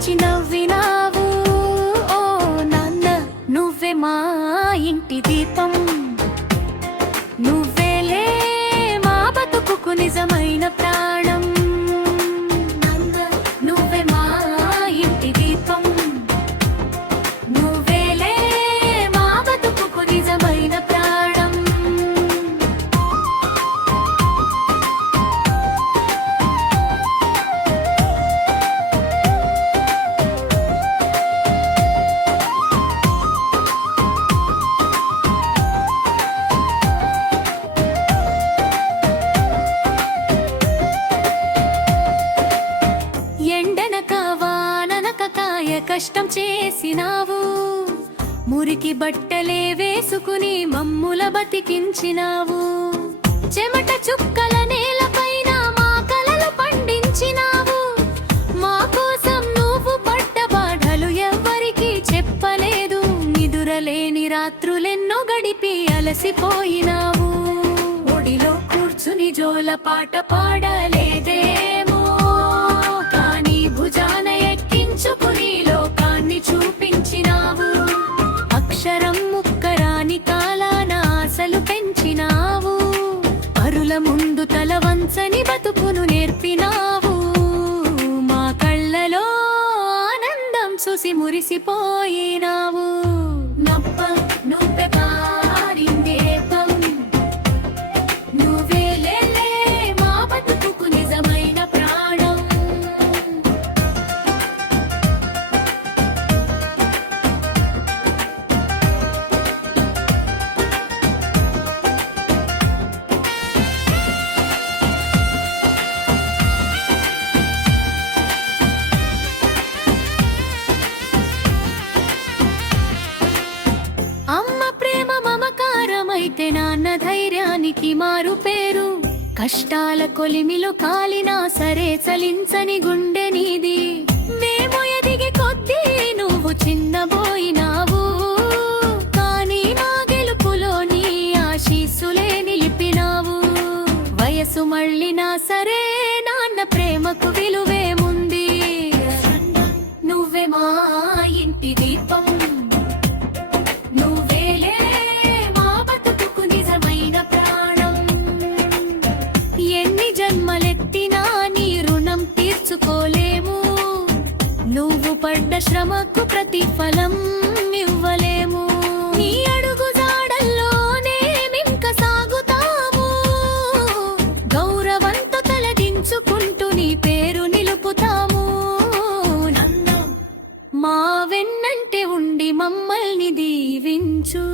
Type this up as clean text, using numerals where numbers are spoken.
కాచి నవ్వినావు. ఓ నాన్న నువ్వే మా ఇంటి దీపం, నువ్వేలే మా బతుకుకు నిజమైన ప్రాణం. నాన్న నువ్వే మా ఇంటి దీపం, నువ్వేలే మా బతుకుకు నిజమైన ప్రాణం. ఎండనక వాననక కాయ కష్టం చేసినావు, మురికి బట్టలే వేసుకుని మమ్ముల బతికించినావు. చెమట చుక్కల నేలపైన మా కలలు పండించినావు. మా కోసం నువ్వు పడ్డ బాధలు ఎవ్వరికీ చెప్పలేదు. నిదురలేని రాత్రులెన్నో గడిపి అలసిపోయినావు. ఒడిలో కూర్చుని జోల పాట పాడలేదేమో, కానీ భుజాన ఎక్కించుకుని లోకాన్ని చూపించినావు. అక్షరం ముక్కరాని కాలాన ఆశలు పెంచినావు. పరుల ముందు తల వంచని బతుకును నేర్పినావు. మా కళ్ళలో ఆనందం చూసి మురిసిపోయినావు. నవ్వ నువ్వే పారిందేపం, నువ్వేలే మా బతుకుకు నిజమైన ప్రాణం. అమ్మ ప్రేమ మమకారమైతే నాన్న ధైర్యానికి మారు పేరు. కష్టాల కొలిమిలో కాలినా సరే చలించని గుండె నీది. మేము ఎదిగి కొద్దీ నువ్వు చిన్నబోయినావు, కానీ మా గెలుపులో నీ ఆశీస్సులే నిలిపినావు. వయసు మళ్ళినా సరే నాన్న ప్రేమకు విలువేముంది. నువ్వే మా ఇంటి దీపం, నువ్వేలే మా బతుకుకు నిజమైన ప్రాణం. ఎన్ని జన్మలెత్తినా నీ రుణం తీర్చుకోలేము. నువ్వు పడ్డ శ్రమకు ప్రతిఫలం ఇవ్వలేము. నీ అడుగు జాడల్లోనే మింక సాగుతాము. గౌరవంతో తలదించుకుంటూ నీ పేరు నిలుపుతాము. నన్ను మా వెన్నంటే ఉండి మమ్మల్ని దీవించు.